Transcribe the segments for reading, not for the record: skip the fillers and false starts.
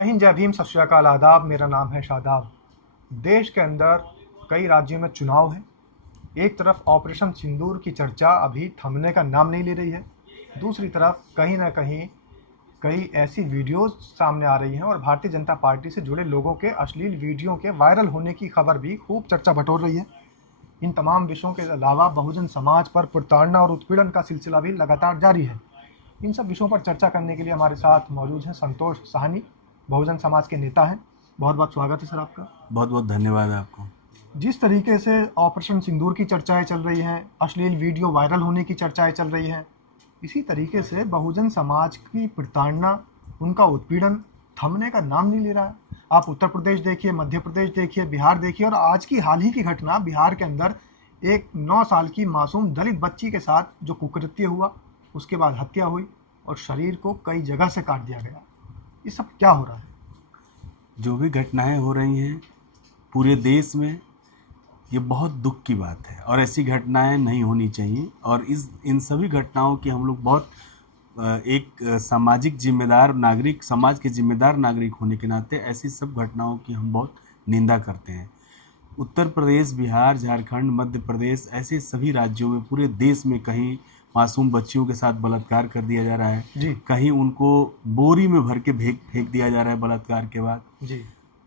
हिंद, जय भीम, सत श्री अकाल, आदाब। मेरा नाम है शादाब। देश के अंदर कई राज्यों में चुनाव है। एक तरफ ऑपरेशन सिंदूर की चर्चा अभी थमने का नाम नहीं ले रही है। दूसरी तरफ कहीं ना कहीं कई ऐसी वीडियोस सामने आ रही हैं और भारतीय जनता पार्टी से जुड़े लोगों के अश्लील वीडियो के वायरल होने की खबर भी खूब चर्चा बटोर रही है। इन तमाम विषयों के अलावा बहुजन समाज पर प्रताड़ना और उत्पीड़न का सिलसिला भी लगातार जारी है। इन सब विषयों पर चर्चा करने के लिए हमारे साथ मौजूद हैं संतोष साहनी, बहुजन समाज के नेता हैं। बहुत बहुत स्वागत है सर आपका। बहुत बहुत धन्यवाद आपको। जिस तरीके से ऑपरेशन सिंदूर की चर्चाएं चल रही हैं, अश्लील वीडियो वायरल होने की चर्चाएं चल रही हैं, इसी तरीके से बहुजन समाज की प्रताड़ना, उनका उत्पीड़न थमने का नाम नहीं ले रहा है। आप उत्तर प्रदेश देखिए, मध्य प्रदेश देखिए, बिहार देखिए, और आज की हाल ही की घटना बिहार के अंदर एक 9 साल की मासूम दलित बच्ची के साथ जो कुकृत्य हुआ, उसके बाद हत्या हुई और शरीर को कई जगह से काट दिया गया। ये सब क्या हो रहा है? जो भी घटनाएं हो रही हैं पूरे देश में, ये बहुत दुख की बात है और ऐसी घटनाएं नहीं होनी चाहिए। और इन सभी घटनाओं की हम लोग बहुत एक सामाजिक जिम्मेदार नागरिक, समाज के जिम्मेदार नागरिक होने के नाते ऐसी सब घटनाओं की हम बहुत निंदा करते हैं। उत्तर प्रदेश, बिहार, झारखंड, मध्य प्रदेश, ऐसे सभी राज्यों में, पूरे देश में कहीं मासूम बच्चियों के साथ बलात्कार कर दिया जा रहा है जी। कहीं उनको बोरी में भर के फेंक दिया जा रहा है बलात्कार के बाद जी।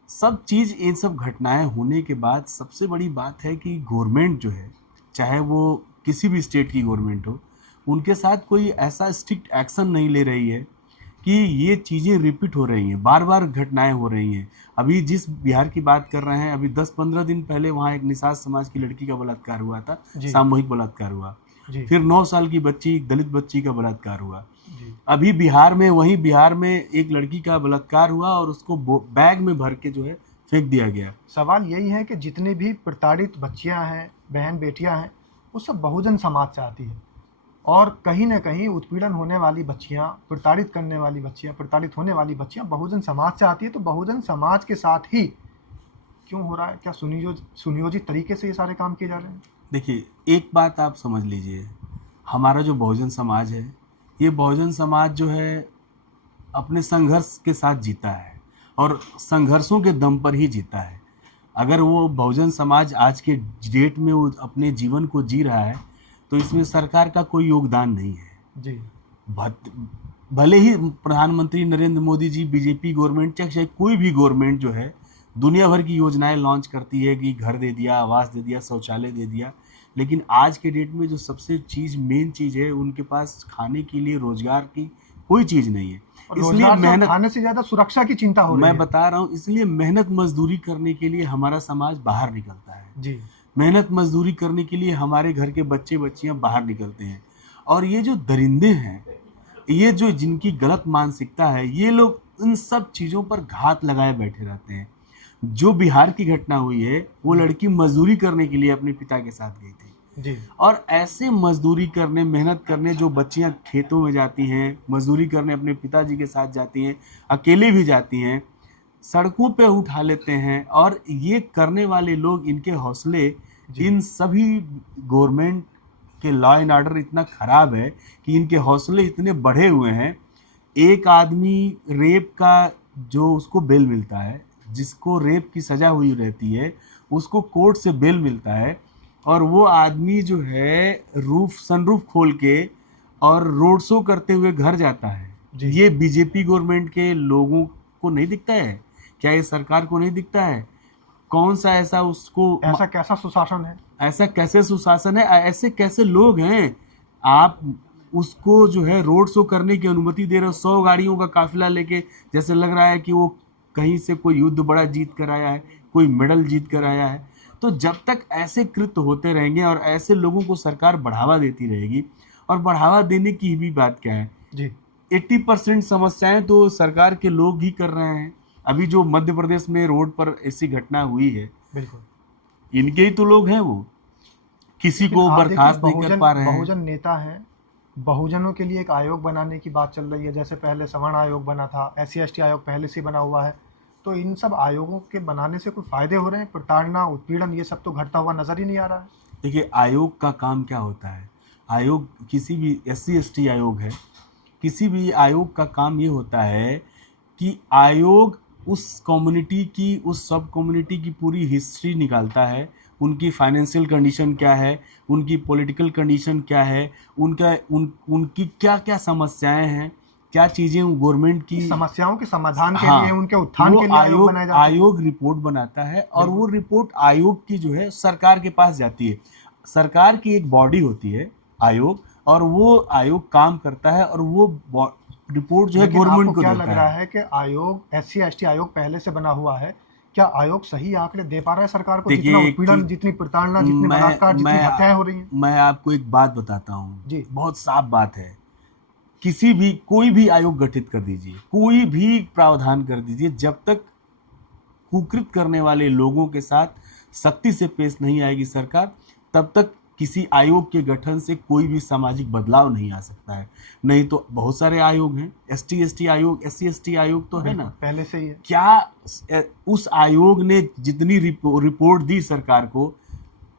सब चीज़। इन सब घटनाएं होने के बाद सबसे बड़ी बात है कि गवर्नमेंट जो है, चाहे वो किसी भी स्टेट की गवर्नमेंट हो, उनके साथ कोई ऐसा स्ट्रिक्ट एक्शन नहीं ले रही है कि ये चीज़ें रिपीट हो रही हैं, बार बार घटनाएं हो रही हैं। अभी जिस बिहार की बात कर रहे हैं, अभी 10-15 दिन पहले वहाँ एक निषाद समाज की लड़की का बलात्कार हुआ था, सामूहिक बलात्कार हुआ। फिर 9 साल की बच्ची, दलित बच्ची का बलात्कार हुआ। अभी बिहार में, वहीं बिहार में एक लड़की का बलात्कार हुआ और उसको बैग में भर के जो है फेंक दिया गया। सवाल यही है कि जितनी भी प्रताड़ित बच्चियां हैं, बहन बेटियां हैं, वो सब बहुजन समाज से आती है। और कहीं ना कहीं उत्पीड़न होने वाली बच्चियां, प्रताड़ित करने वाली बच्चियां, प्रताड़ित होने वाली बच्चियां बहुजन समाज से आती है। तो बहुजन समाज के साथ ही क्यों हो रहा है? क्या सुनियोजित तरीके से ये सारे काम किए जा रहे हैं? देखिए, एक बात आप समझ लीजिए, हमारा जो बहुजन समाज है, ये बहुजन समाज जो है अपने संघर्ष के साथ जीता है और संघर्षों के दम पर ही जीता है। अगर वो बहुजन समाज आज के डेट में वो अपने जीवन को जी रहा है तो इसमें सरकार का कोई योगदान नहीं है जी। भले ही प्रधानमंत्री नरेंद्र मोदी जी, बीजेपी गवर्नमेंट, चाहे कोई भी गवर्नमेंट जो है दुनिया भर की योजनाएं लॉन्च करती है कि घर दे दिया, आवास दे दिया, शौचालय दे दिया, लेकिन आज के डेट में जो सबसे मेन चीज़ है, उनके पास खाने के लिए, रोजगार की कोई चीज़ नहीं है। इसलिए मेहनत, खाने से ज्यादा सुरक्षा की चिंता हो रही है। मैं बता रहा हूँ, इसलिए मेहनत मजदूरी करने के लिए हमारा समाज बाहर निकलता है जी। मेहनत मजदूरी करने के लिए हमारे घर के बच्चे बच्चियां बाहर निकलते हैं। और ये जो दरिंदे हैं, ये जो जिनकी गलत मानसिकता है, ये लोग इन सब चीज़ों पर घात लगाए बैठे रहते हैं। जो बिहार की घटना हुई है, वो लड़की मजदूरी करने के लिए अपने पिता के साथ गई थी जी। और ऐसे मजदूरी करने, मेहनत करने जो बच्चियां खेतों में जाती हैं, मजदूरी करने अपने पिताजी के साथ जाती हैं, अकेले भी जाती हैं, सड़कों पे उठा लेते हैं। और ये करने वाले लोग, इनके हौसले, इन सभी गवर्नमेंट के लॉ एंड ऑर्डर इतना खराब है कि इनके हौसले इतने बढ़े हुए हैं। एक आदमी रेप का जो उसको बेल मिलता है, जिसको रेप की सजा हुई रहती है, उसको कोर्ट से बेल मिलता है और वो आदमी जो है सनरूफ खोल के और रोड शो करते हुए घर जाता है। ये बीजेपी गवर्नमेंट के लोगों को नहीं दिखता है क्या? ये सरकार को नहीं दिखता है? कौन सा ऐसा उसको, ऐसा कैसा सुशासन है? ऐसा कैसे सुशासन है? ऐसे कैसे लोग हैं? आप उसको जो है रोड शो करने की अनुमति दे रहे हो, 100 गाड़ियों का काफिला लेके, जैसे लग रहा है कि वो कहीं से कोई युद्ध बड़ा जीत कर आया है, कोई मेडल जीत कर आया है। तो जब तक ऐसे कृत्य होते रहेंगे और ऐसे लोगों को सरकार बढ़ावा देती रहेगी, और बढ़ावा देने की भी बात क्या है जी, 80% समस्याएं तो सरकार के लोग ही कर रहे हैं। अभी जो मध्य प्रदेश में रोड पर ऐसी घटना हुई है, बिल्कुल इनके ही तो लोग हैं। वो किसी को बर्खास्त नहीं कर पा रहे हैं। बहुजन नेता हैं, बहुजनों के लिए एक आयोग बनाने की बात चल रही है। जैसे पहले सवर्ण आयोग बना था, SC/ST आयोग पहले से बना हुआ है। तो इन सब आयोगों के बनाने से कोई फायदे हो रहे हैं? प्रताड़ना, उत्पीड़न, ये सब तो घटता हुआ नजर ही नहीं आ रहा है। देखिए, आयोग का काम क्या होता है? आयोग, किसी भी SC/ST आयोग है, किसी भी आयोग का काम ये होता है कि आयोग उस कम्युनिटी की, उस सब कम्युनिटी की पूरी हिस्ट्री निकालता है, उनकी फाइनेंशियल कंडीशन क्या है, उनकी पॉलिटिकल कंडीशन क्या है, उनकी क्या क्या समस्याएं हैं, क्या चीज़ें गवर्नमेंट की। समस्याओं के समाधान के लिए, हाँ, उनके उत्थान वो के लिए आयोग बनाए जाते हैं। आयोग रिपोर्ट बनाता है और वो बिल्कुल। रिपोर्ट आयोग की जो है सरकार के पास जाती है। सरकार की एक बॉडी होती है आयोग, और वो आयोग काम करता है और वो रिपोर्ट जो है लेकिन आपको गवर्नमेंट को क्या लग देता रहा है। है कि आयोग, एससी एसटी आयोग पहले से बना हुआ है, क्या आयोग सही आंकड़े दे पा रहा है सरकार को? जितना देखिए, एक उत्पीड़न, चीज जितनी प्रताड़ना, जितने बलात्कार, जितनी मैं हत्याएं हो रही हैं। मैं आपको एक बात बताता हूँ, जी। बहुत साफ बात है। किसी भी, कोई भी आयोग गठित कर दीजिए, कोई भी प्रावधान कर दीजिए, जब तक कुकृत करने वाले लोगों के साथ सख्ती से पेश नहीं आएगी सरकार, तब तक किसी आयोग के गठन से कोई भी सामाजिक बदलाव नहीं आ सकता है। नहीं तो बहुत सारे आयोग हैं, एसटी एसटी आयोग, एससी एसटी आयोग तो है ना, पहले से ही है। क्या उस आयोग ने जितनी रिपोर्ट दी सरकार को,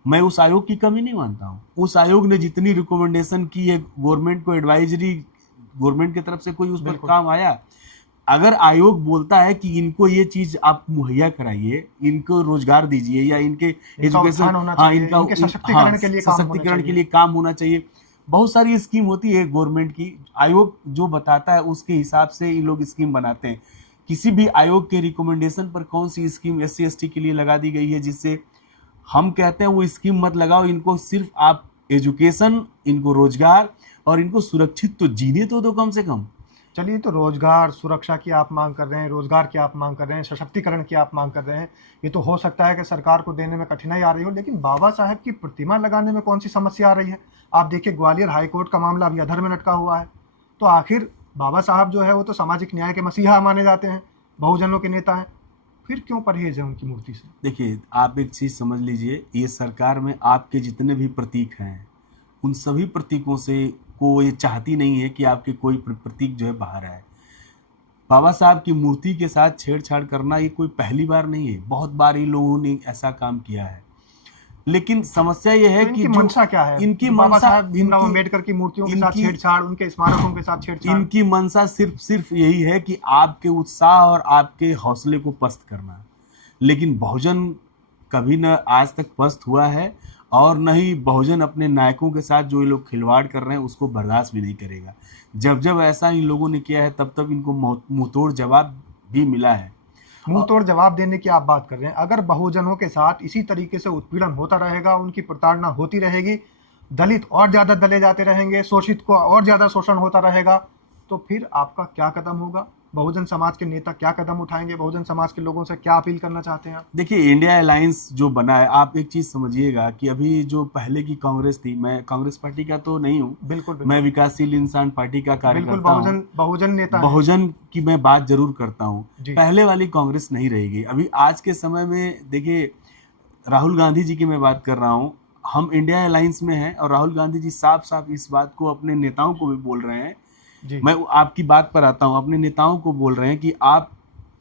मैं उस आयोग की कमी नहीं मानता हूँ। उस आयोग ने जितनी रिकमेंडेशन की है गवर्नमेंट को, एडवाइजरी गवर्नमेंट की तरफ से कोई उस पर बिल्कुल। काम आया? अगर आयोग बोलता है कि इनको ये चीज आप मुहैया कराइए, इनको रोजगार दीजिए, या इनके इनका एजुकेशन, उत्थान होना हाँ चाहिए, इनका इनके सशक्तिकरण के लिए काम होना सशक्तिकरण के चाहिए। लिए काम होना चाहिए, बहुत सारी स्कीम होती है गवर्नमेंट की, आयोग जो बताता है उसके हिसाब से ये लोग स्कीम बनाते हैं। किसी भी आयोग के रिकमेंडेशन पर कौन सी स्कीम एससी एसटी के लिए लगा दी गई है जिससे हम कहते हैं वो स्कीम मत लगाओ, इनको सिर्फ आप एजुकेशन, इनको रोजगार और इनको सुरक्षित तो जीने तो दो कम से कम। चलिए, तो रोजगार सुरक्षा की आप मांग कर रहे हैं, रोजगार की आप मांग कर रहे हैं, सशक्तिकरण की आप मांग कर रहे हैं, ये तो हो सकता है कि सरकार को देने में कठिनाई आ रही हो, लेकिन बाबा साहब की प्रतिमा लगाने में कौन सी समस्या आ रही है? आप देखिए, ग्वालियर हाईकोर्ट का मामला अभी अधर में लटका हुआ है। तो आखिर बाबा साहब जो है वो तो सामाजिक न्याय के मसीहा माने जाते हैं, बहुजनों के नेता हैं, फिर क्यों परहेज है उनकी मूर्ति से? देखिए, आप एक चीज समझ लीजिए, ये सरकार में आपके जितने भी प्रतीक हैं, उन सभी प्रतीकों से को ये चाहती नहीं है कि आपके कोई प्रतीक जो है बाहर आए। बाबा साहब की मूर्ति के साथ छेड़छाड़ करना ये कोई पहली बार नहीं है, बहुत बार इन लोगों ने ऐसा काम किया है। लेकिन समस्या ये है तो कि इनकी मंशा क्या है? इनकी बाबा मंशा, साहब भीमराव अम्बेडकर की मूर्तियों के साथ छेड़छाड़, उनके स्मारकों के साथ छेड़छाड़। इनकी मंशा सिर्फ यही है कि आपके उत्साह और आपके हौसले को पस्त करना। लेकिन बहुजन कभी न आज तक पस्त हुआ है, और न ही बहुजन अपने नायकों के साथ जो ये लोग खिलवाड़ कर रहे हैं उसको बर्दाश्त भी नहीं करेगा। जब जब ऐसा इन लोगों ने किया है तब तब इनको मुंहतोड़ जवाब भी मिला है। मुंह तोड़ जवाब देने की आप बात कर रहे हैं, अगर बहुजनों के साथ इसी तरीके से उत्पीड़न होता रहेगा, उनकी प्रताड़ना होती रहेगी, दलित और ज़्यादा दले जाते रहेंगे, शोषित को और ज़्यादा शोषण होता रहेगा, तो फिर आपका क्या कदम होगा? बहुजन समाज के नेता क्या कदम उठाएंगे? बहुजन समाज के लोगों से क्या अपील करना चाहते हैं आप? देखिए, इंडिया अलायंस जो बना है, आप एक चीज़ समझिएगा कि अभी जो पहले की कांग्रेस थी, मैं कांग्रेस पार्टी का तो नहीं हूँ, बिल्कुल मैं विकासशील इंसान पार्टी का कार्यकर्ता हूँ, बहुजन नेता हैं। बहुजन की मैं बात जरूर करता हूँ। जी। पहले वाली कांग्रेस नहीं रहेगी। अभी आज के समय में देखिए, राहुल गांधी जी की मैं बात कर रहा हूँ, हम इंडिया अलायंस में हैं और राहुल गांधी जी साफ साफ इस बात को अपने नेताओं को भी बोल रहे हैं। जी। मैं आपकी बात पर आता हूँ, अपने नेताओं को बोल रहे हैं कि आप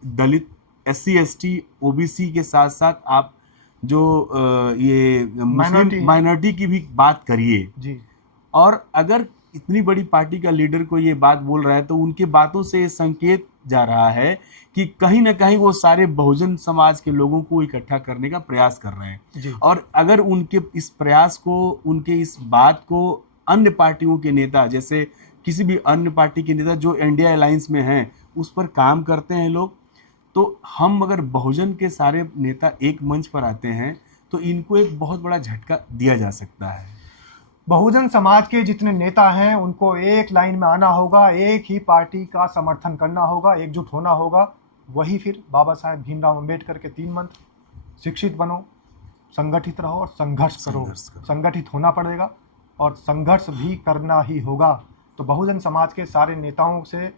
दलित, एससी एसटी, ओबीसी के साथ साथ आप जो ये मुस्लिम माइनॉरिटी की भी बात करिए। जी। और अगर इतनी बड़ी पार्टी का लीडर को ये बात बोल रहा है तो उनके बातों से ये संकेत जा रहा है कि कहीं ना कहीं वो सारे बहुजन समाज के लोगों को इकट्ठा करने का प्रयास कर रहे हैं। जी। और अगर उनके इस प्रयास को, उनके इस बात को अन्य पार्टियों के नेता, जैसे किसी भी अन्य पार्टी के नेता जो इंडिया अलायंस में हैं, उस पर काम करते हैं लोग, तो हम अगर बहुजन के सारे नेता एक मंच पर आते हैं तो इनको एक बहुत बड़ा झटका दिया जा सकता है। बहुजन समाज के जितने नेता हैं उनको एक लाइन में आना होगा, एक ही पार्टी का समर्थन करना होगा, एकजुट होना होगा। वही फिर बाबा साहेब भीमराव अम्बेडकर के 3 मंत्र, शिक्षित बनो, संगठित रहो और संघर्ष करो। संगठित होना पड़ेगा और संघर्ष भी करना ही होगा। तो बहुजन समाज के सारे नेताओं से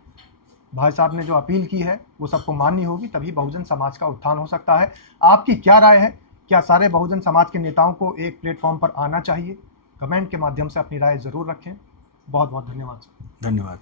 भाई साहब ने जो अपील की है वो सबको माननी होगी, तभी बहुजन समाज का उत्थान हो सकता है। आपकी क्या राय है? क्या सारे बहुजन समाज के नेताओं को एक प्लेटफॉर्म पर आना चाहिए? कमेंट के माध्यम से अपनी राय ज़रूर रखें। बहुत बहुत धन्यवाद। धन्यवाद।